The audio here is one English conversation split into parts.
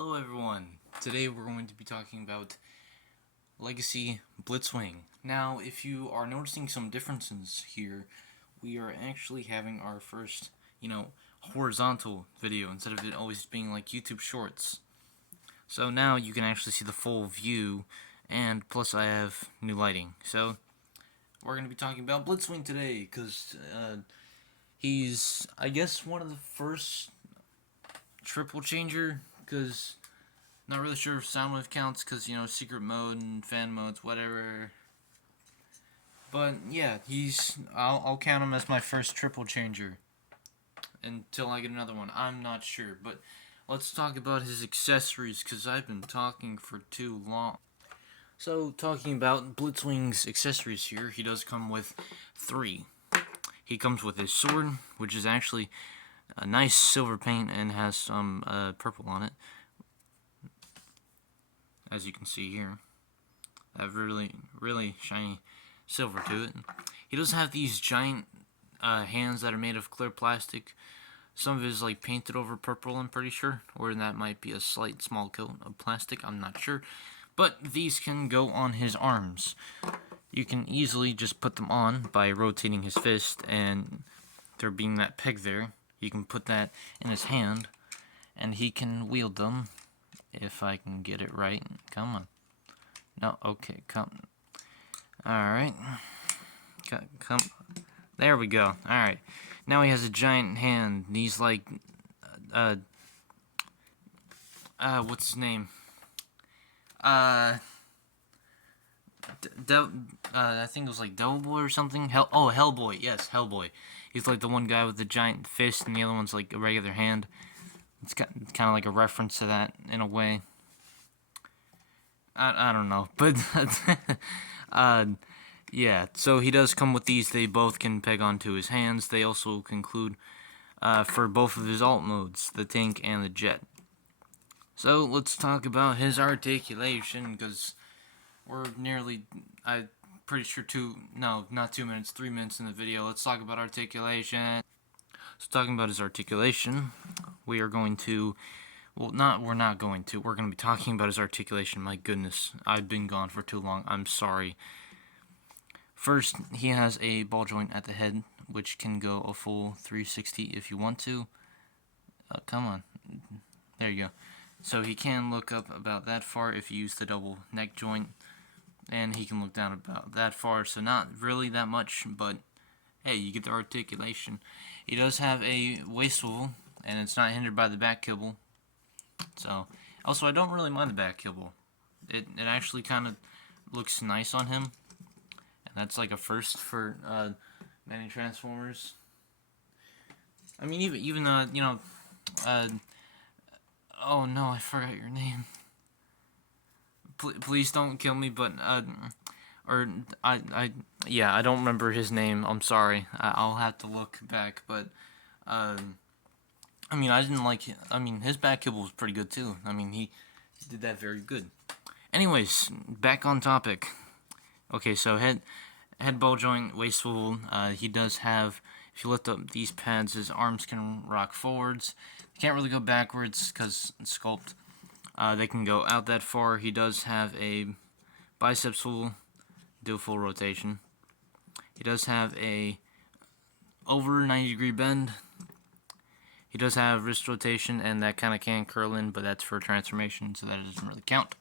Hello everyone, today we're going to be talking about Legacy Blitzwing. Now, if you are noticing some differences here, we are actually having our first, horizontal video instead of it always being like YouTube Shorts. So now you can actually see the full view, and plus I have new lighting. So, we're going to be talking about Blitzwing today, because he's, I guess, one of the first triple changer, because not really sure if Soundwave counts because, secret mode and fan modes, whatever. But, yeah, I'll count him as my first triple changer until I get another one. I'm not sure, but let's talk about his accessories because I've been talking for too long. So, talking about Blitzwing's accessories here, he does come with 3. He comes with his sword, which is actually a nice silver paint and has some purple on it, as you can see here. That really shiny silver to it. He does have these giant hands that are made of clear plastic. Some of it is like painted over purple, I'm pretty sure, or that might be a slight small coat of plastic, I'm not sure. But these can go on his arms. You can easily just put them on by rotating his fist, and there being that peg there, you can put that in his hand, and he can wield them. If I can get it right. Come on. No, okay, come. Alright. Come. There we go. Alright. Now he has a giant hand. He's like, what's his name? I think it was like Devil Boy or something. Hellboy. Yes, Hellboy. He's like the one guy with the giant fist, and the other one's like a regular hand. It's kind of like a reference to that in a way. I don't know, but yeah. So he does come with these. They both can peg onto his hands. They also conclude for both of his alt modes, the tank and the jet. So let's talk about his articulation, because we're nearly, I'm pretty sure not 2 minutes, 3 minutes in the video. Let's talk about articulation. So talking about his articulation, we are going to, we're going to be talking about his articulation. My goodness, I've been gone for too long, I'm sorry. First, he has a ball joint at the head, which can go a full 360 if you want to. Come on, there you go. So he can look up about that far if you use the double neck joint, and he can look down about that far, so not really that much, but hey, you get the articulation. He does have a waist swivel, and it's not hindered by the back kibble. So, also, I don't really mind the back kibble. It actually kind of looks nice on him, and that's like a first for many Transformers. I mean, even oh no, I forgot your name. Please don't kill me, but yeah, I don't remember his name. I'm sorry. I'll have to look back, but I mean, I didn't like it. I mean, his back kibble was pretty good too. I mean, he did that very good. Anyways, back on topic. Okay, so head ball joint, waist swivel. He does have, if you lift up these pads, his arms can rock forwards. He can't really go backwards because it's sculpt. They can go out that far. He does have a bicep swivel, do full rotation. He does have a over 90-degree bend. He does have wrist rotation, and that kind of can curl in, but that's for transformation, so that doesn't really count.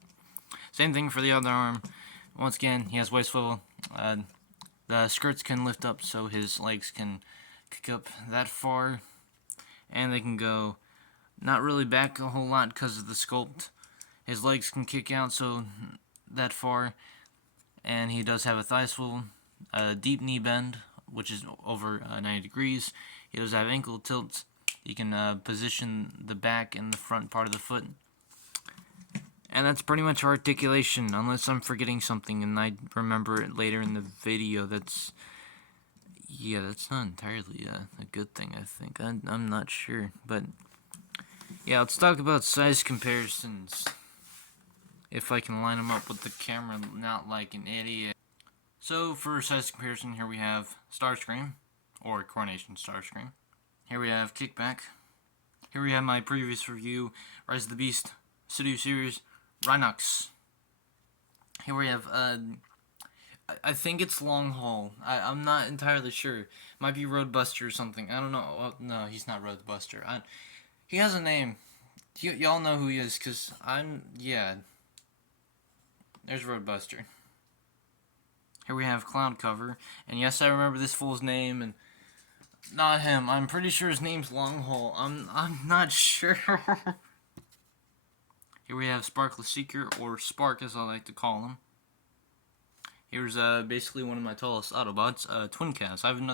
Same thing for the other arm. Once again, he has waist swivel. The skirts can lift up, so his legs can kick up that far, and they can go not really back a whole lot because of the sculpt. His legs can kick out so that far, and he does have a thigh swivel, a deep knee bend, which is over 90 degrees. He does have ankle tilts. You can position the back and the front part of the foot. And that's pretty much articulation, unless I'm forgetting something and I remember it later in the video. That's not entirely a good thing, I think. I'm not sure, but yeah, let's talk about size comparisons. If I can line them up with the camera, not like an idiot. So for size comparison, here we have Starscream, or Coronation Starscream. Here we have Kickback. Here we have my previous review, Rise of the Beast. Studio Series Rhinox. Here we have, I think it's Long Haul. I'm not entirely sure. Might be Roadbuster or something. I don't know. Well, no, he's not Roadbuster. He has a name. Y'all know who he is, because yeah. There's Roadbuster. Here we have Cloud Cover. And yes, I remember this fool's name, and not him. I'm pretty sure his name's Long Haul. I'm not sure. Here we have Sparkless Seeker, or Spark as I like to call him. Here's basically one of my tallest Autobots, Twin Cast. I haven't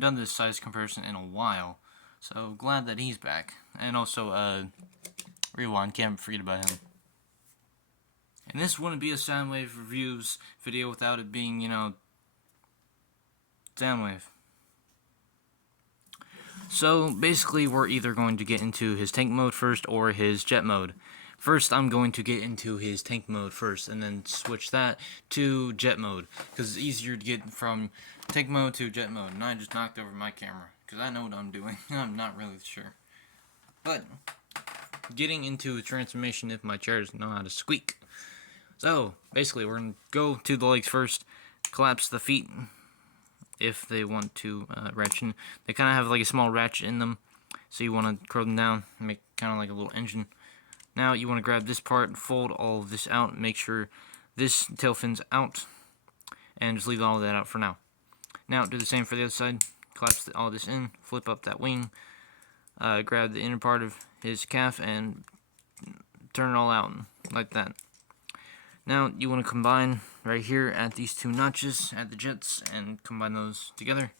done this size comparison in a while, so glad that he's back. And also Rewind, can't forget about him. And this wouldn't be a Soundwave reviews video without it being, you know, Soundwave. So basically we're either going to get into his tank mode first or his jet mode. First, I'm going to get into his tank mode first, and then switch that to jet mode, because it's easier to get from tank mode to jet mode. And I just knocked over my camera, because I know what I'm doing. I'm not really sure. But, getting into a transformation if my chair doesn't know how to squeak. So, basically, we're going to go to the legs first, collapse the feet, if they want to ratchet. They kind of have like a small ratchet in them, so you want to curl them down, make kind of like a little engine. Now you want to grab this part, fold all of this out, make sure this tail fin's out, and just leave all of that out for now. Now do the same for the other side, collapse all this in, flip up that wing, grab the inner part of his calf and turn it all out like that. Now you want to combine right here at these two notches at the jets and combine those together.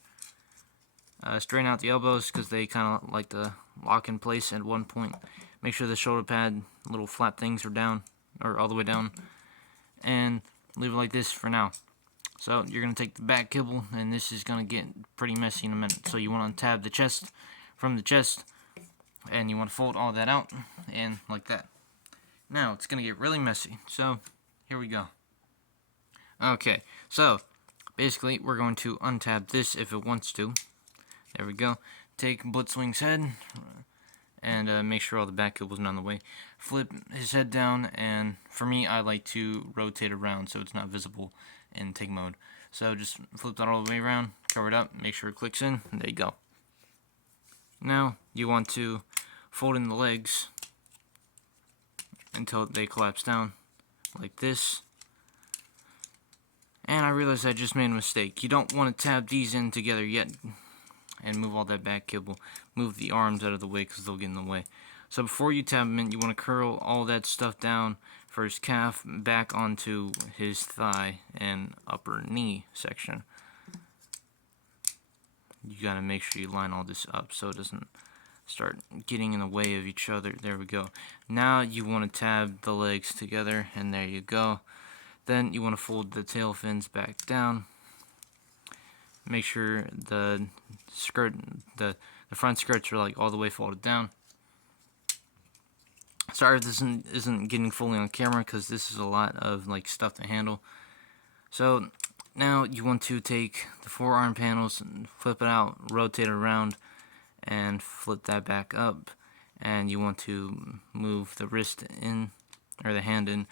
Straighten out the elbows because they kind of like to lock in place at one point. Make sure the shoulder pad little flap things are down, or all the way down, and leave it like this for now. So you're going to take the back kibble, and this is going to get pretty messy in a minute. So you want to tab the chest from the chest, and you want to fold all that out, and like that. Now it's going to get really messy, so here we go. Okay, so basically we're going to untab this if it wants to. There we go. Take Blitzwing's head, and make sure all the back kibbles are on the way. Flip his head down, and for me, I like to rotate around so it's not visible in tank mode. So just flip that all the way around, cover it up, make sure it clicks in, and there you go. Now, you want to fold in the legs until they collapse down, like this. And I realized I just made a mistake. You don't want to tab these in together yet, and move all that back kibble. Move the arms out of the way because they'll get in the way. So before you tab them in, you want to curl all that stuff down for his calf back onto his thigh and upper knee section. You got to make sure you line all this up so it doesn't start getting in the way of each other. There we go. Now you want to tab the legs together, and there you go. Then you want to fold the tail fins back down. Make sure the skirt, the front skirts are like all the way folded down. Sorry if this isn't getting fully on camera because this is a lot of like stuff to handle. So now you want to take the forearm panels and flip it out, rotate it around, and flip that back up. And you want to move the wrist in, or the hand in.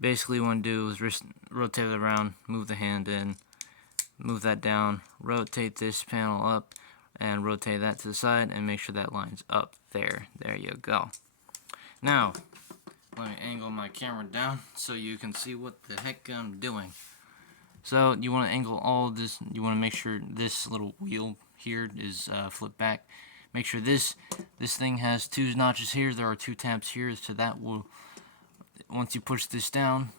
Basically, what you want to do is rotate it around, move the hand in, move that down, rotate this panel up, and rotate that to the side, and make sure that lines up there. There you go. Now, let me angle my camera down so you can see what the heck I'm doing. So, you want to angle all of this, you want to make sure this little wheel here is flipped back. Make sure this thing has two notches here, there are two tabs here, so that will, once you push this down,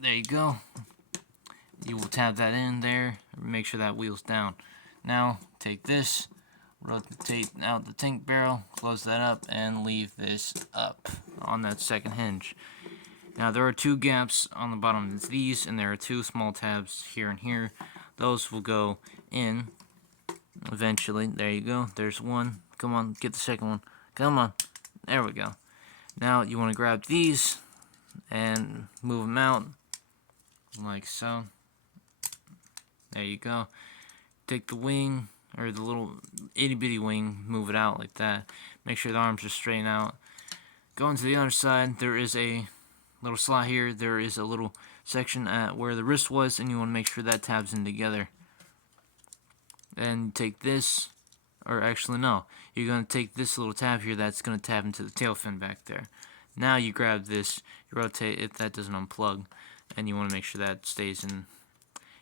there you go. You will tab that in there, make sure that wheel's down. Now, take this, rotate out the tank barrel, close that up, and leave this up on that second hinge. Now, there are two gaps on the bottom of these, and there are two small tabs here and here. Those will go in eventually. There you go. There's one. Come on, get the second one. Come on. There we go. Now, you want to grab these and move them out like so. There you go. Take the wing, or the little itty bitty wing, move it out like that. Make sure the arms are straight out. Going to the other side, there is a little slot here. There is a little section at where the wrist was, and you want to make sure that tabs in together. Then take this, or actually no, you're going to take this little tab here that's going to tab into the tail fin back there. Now you grab this, you rotate it, that doesn't unplug, and you want to make sure that stays in.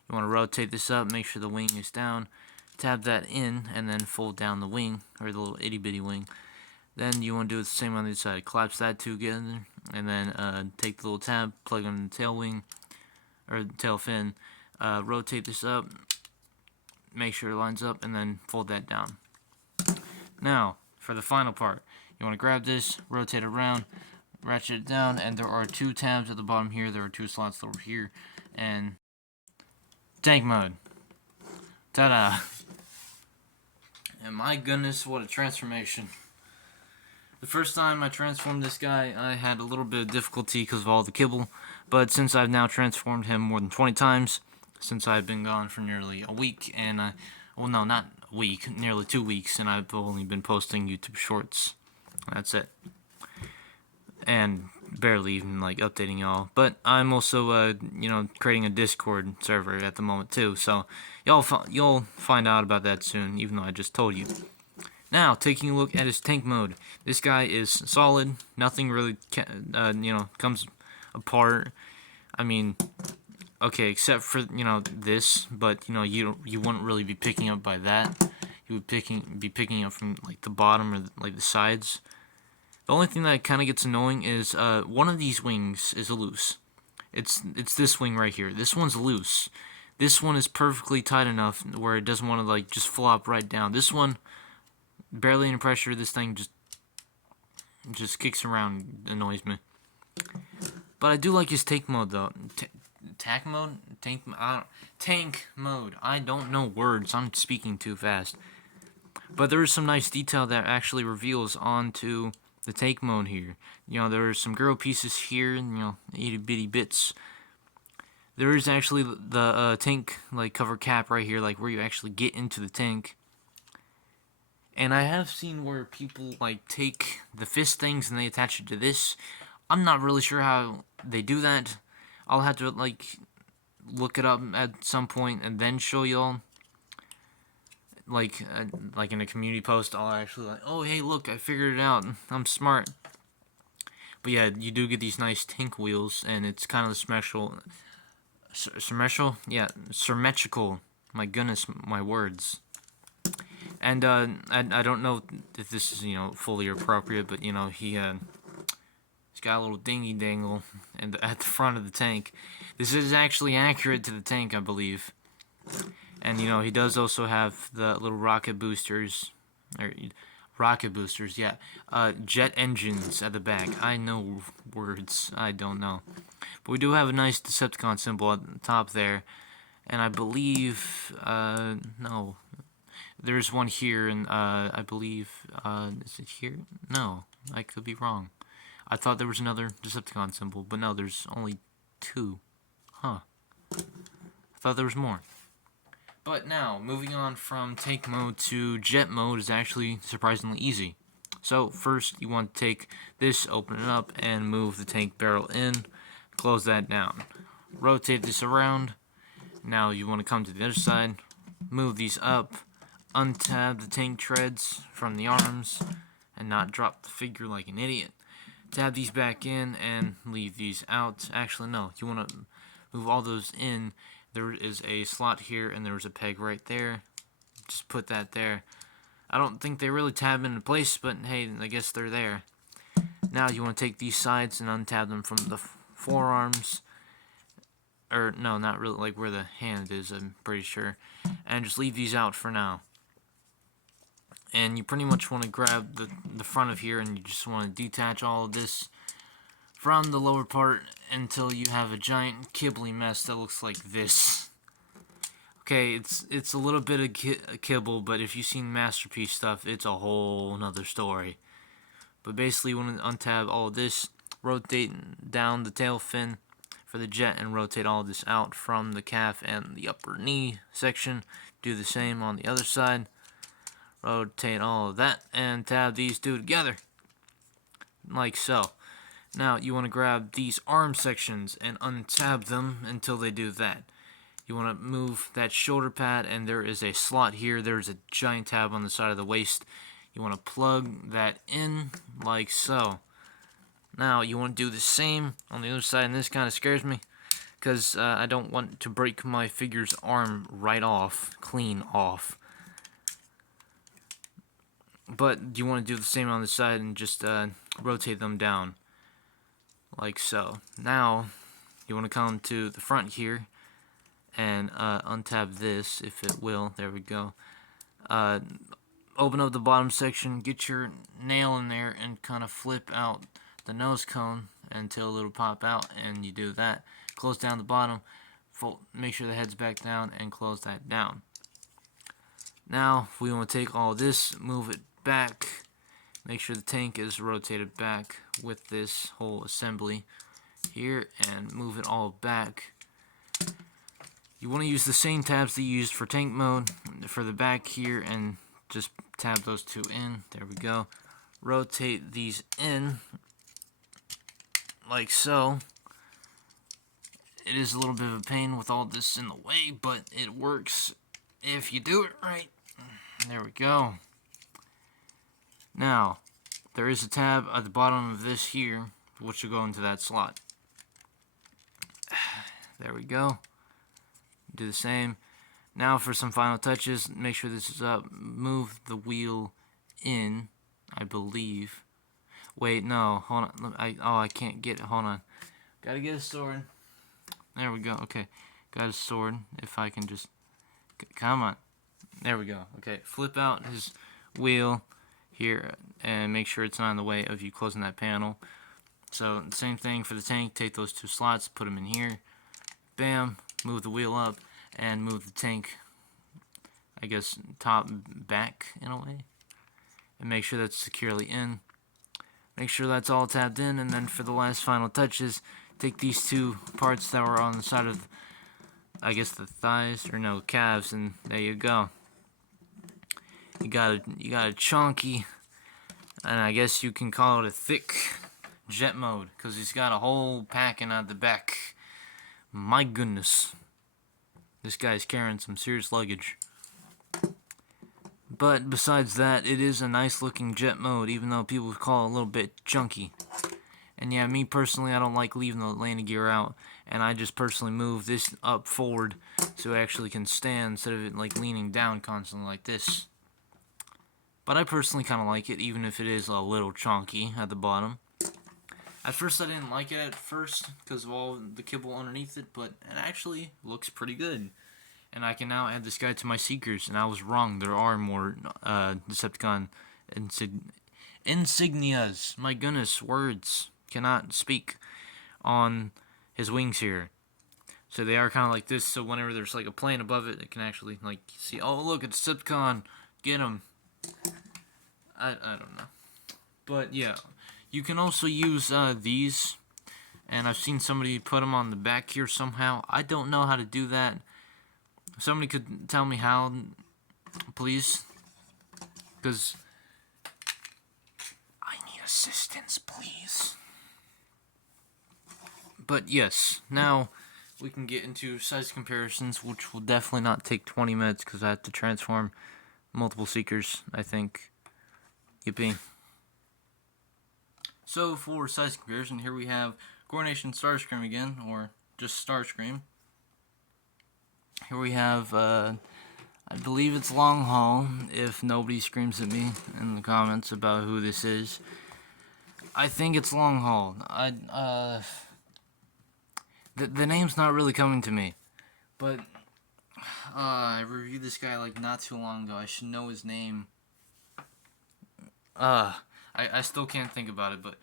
You want to rotate this up, make sure the wing is down, tab that in, and then fold down the wing, or the little itty bitty wing. Then you want to do the same on the other side. Collapse that together, and then take the little tab, plug on the tail wing, or the tail fin, rotate this up, make sure it lines up, and then fold that down. Now, for the final part, you want to grab this, rotate it around, ratchet it down, and there are 2 tabs at the bottom here, there are 2 slots over here, and tank mode. Ta-da! And my goodness, what a transformation. The first time I transformed this guy, I had a little bit of difficulty because of all the kibble, but since I've now transformed him more than 20 times, since I've been gone for nearly a week, and well, no, not a week, nearly 2 weeks, and I've only been posting YouTube shorts. That's it. And barely even, like, updating y'all. But I'm also, creating a Discord server at the moment, too, so you'll find out about that soon, even though I just told you. Now, taking a look at his tank mode. This guy is solid. Nothing really, comes apart. I mean, okay, except for, this, but, you wouldn't really be picking up by that. You would be picking up from, like, the bottom or, like, the sides. The only thing that kind of gets annoying is, one of these wings is loose. It's this wing right here. This one's loose. This one is perfectly tight enough where it doesn't want to, like, just flop right down. This one, barely any pressure, this thing just kicks around, annoys me. But I do like his tank mode, though. Tank mode? Tank mode. I don't know words. I'm speaking too fast. But there is some nice detail that actually reveals onto the tank mode here. There are some girl pieces here, and, itty bitty bits. There is actually the tank, like, cover cap right here, like, where you actually get into the tank. And I have seen where people, like, take the fist things and they attach it to this. I'm not really sure how they do that. I'll have to, like, look it up at some point and then show y'all. Like in a community post, I'll actually, like, oh, hey, look, I figured it out. I'm smart. But yeah, you do get these nice tank wheels, and it's kind of symmetrical. My goodness, my words. And I don't know if this is fully appropriate, but he's got a little dingy dangle at the front of the tank. This is actually accurate to the tank, I believe. And he does also have the little rocket boosters, yeah. Jet engines at the back. I know words. I don't know. But we do have a nice Decepticon symbol at the top there. And I believe, no. There's one here, and I believe, is it here? No, I could be wrong. I thought there was another Decepticon symbol, but no, there's only 2. Huh. I thought there was more. But now, moving on from tank mode to jet mode is actually surprisingly easy. So, first you want to take this, open it up, and move the tank barrel in, close that down. Rotate this around. Now you want to come to the other side, move these up, untab the tank treads from the arms, and not drop the figure like an idiot. Tab these back in and leave these out. Actually, no, you want to move all those in. There is a slot here, and there's a peg right there. Just put that there. I don't think they really tab into place, but hey, I guess they're there. Now you want to take these sides and untab them from the forearms. Or, no, not really, like where the hand is, I'm pretty sure. And just leave these out for now. And you pretty much want to grab the front of here, and you just want to detach all of this from the lower part until you have a giant kibbly mess that looks like this. Okay, it's a little bit of kibble, but if you've seen Masterpiece stuff, it's a whole nother story. But basically, you want to untab all of this, rotate down the tail fin for the jet, and rotate all of this out from the calf and the upper knee section. Do the same on the other side. Rotate all of that, and tab these two together. like so. Now you want to grab these arm sections and untab them until they do that. You want to move that shoulder pad, and there is a slot here. There's a giant tab on the side of the waist. You want to plug that in like so. Now you want to do the same on the other side, and this kind of scares me because I don't want to break my figure's arm right off, clean off. But you want to do the same on the side and just rotate them down like so. Now you want to come to the front here and untab this, if it will. There we go. Open up the bottom section, get your nail in there, and kind of flip out the nose cone until it'll pop out, and you do that. Close down the bottom, make sure the head's back down, and close that down. Now we want to take all this, move it back, make sure the tank is rotated back with this whole assembly here, and move it all back. You want to use the same tabs that you used for tank mode for the back here, and just tab those two in. There we go. Rotate these in like so. It is a little bit of a pain with all this in the way, but it works if you do it right. There we go. Now, there is a tab at the bottom of this here, which will go into that slot. There we go. Do the same. Now for some final touches, make sure this is up. Move the wheel in, I believe. Wait, no, hold on. I can't get it. Hold on. Gotta get a sword. There we go. Okay, got a sword. If I can just, come on. There we go. Okay, flip out his wheel here and make sure it's not in the way of you closing that panel. So same thing for the tank. Take those two slots, put them in here. Bam. Move the wheel up and move the tank, I guess, top back in a way, and make sure that's securely in. Make sure that's all tabbed in, and then for the last final touches, take these two parts that were on the side of, I guess, the thighs, or no, calves, and there you go. You got a chunky, and I guess you can call it a thick jet mode, because he's got a whole packing out the back. My goodness. This guy's carrying some serious luggage. But besides that, it is a nice looking jet mode, even though people call it a little bit chunky. And yeah, me personally, I don't like leaving the landing gear out, and I just personally move this up forward so it actually can stand instead of it like leaning down constantly like this. But I personally kind of like it, even if it is a little chunky at the bottom. At first, I didn't like it at first because of all the kibble underneath it, but it actually looks pretty good. And I can now add this guy to my Seekers, and I was wrong. There are more Decepticon insignias. My goodness, words cannot speak on his wings here. So they are kind of like this, so whenever there's like a plane above it, it can actually like see, oh look, it's Decepticon, get him. I don't know. But yeah. You can also use these, and I've seen somebody put them on the back here somehow. I don't know how to do that. Somebody could tell me how, please, because I need assistance, please. But yes, now we can get into size comparisons, which will definitely not take 20 minutes because I have to transform multiple Seekers, I think. Yippee. So for size comparison, here we have Coronation Starscream again, or just Starscream. Here we have, I believe it's Long Haul, if nobody screams at me in the comments about who this is. I think it's Long Haul. The name's not really coming to me, but I reviewed this guy like not too long ago. I should know his name. I still can't think about it, but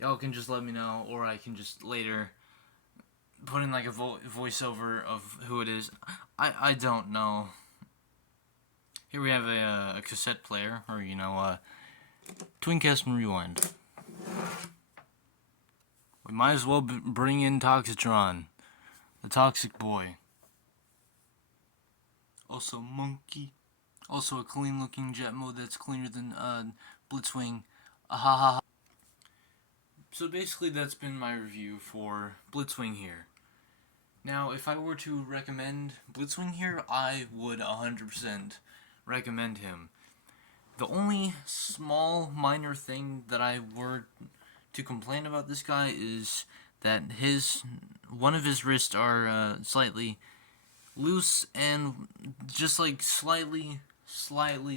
y'all can just let me know, or I can just later put in like a voiceover of who it is. I don't know. Here we have a cassette player, or you know, Twincast and Rewind. We might as well bring in Toxitron, the Toxic Boy. Also Monkey. Also a clean looking jet mode that's cleaner than Blitzwing. Ahaha. So basically that's been my review for Blitzwing here. Now, if I were to recommend Blitzwing here, I would 100% recommend him. The only small minor thing that I were to complain about this guy is that one of his wrists are slightly loose, and just like slightly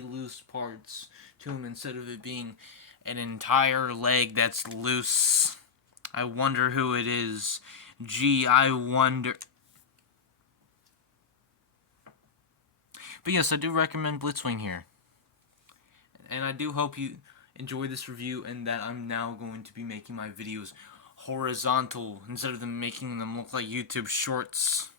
loose parts to him instead of it being an entire leg that's loose. I wonder who it is. Gee, I wonder. But yes, I do recommend Blitzwing here. And I do hope you enjoy this review, and that I'm now going to be making my videos horizontal instead of them making them look like YouTube shorts.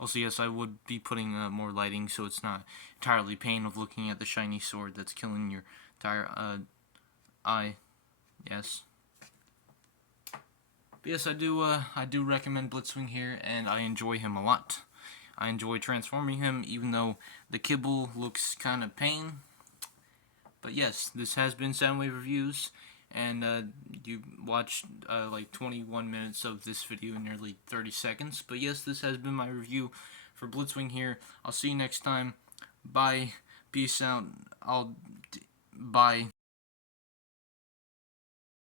Also, yes, I would be putting more lighting so it's not entirely pain of looking at the shiny sword that's killing your entire eye. Yes. But yes, I do recommend Blitzwing here, and I enjoy him a lot. I enjoy transforming him, even though the kibble looks kind of pain. But yes, this has been Soundwave Reviews, and you watched like 21 minutes of this video in nearly 30 seconds. But yes, this has been my review for Blitzwing here. I'll see you next time. Bye. Peace out. Bye.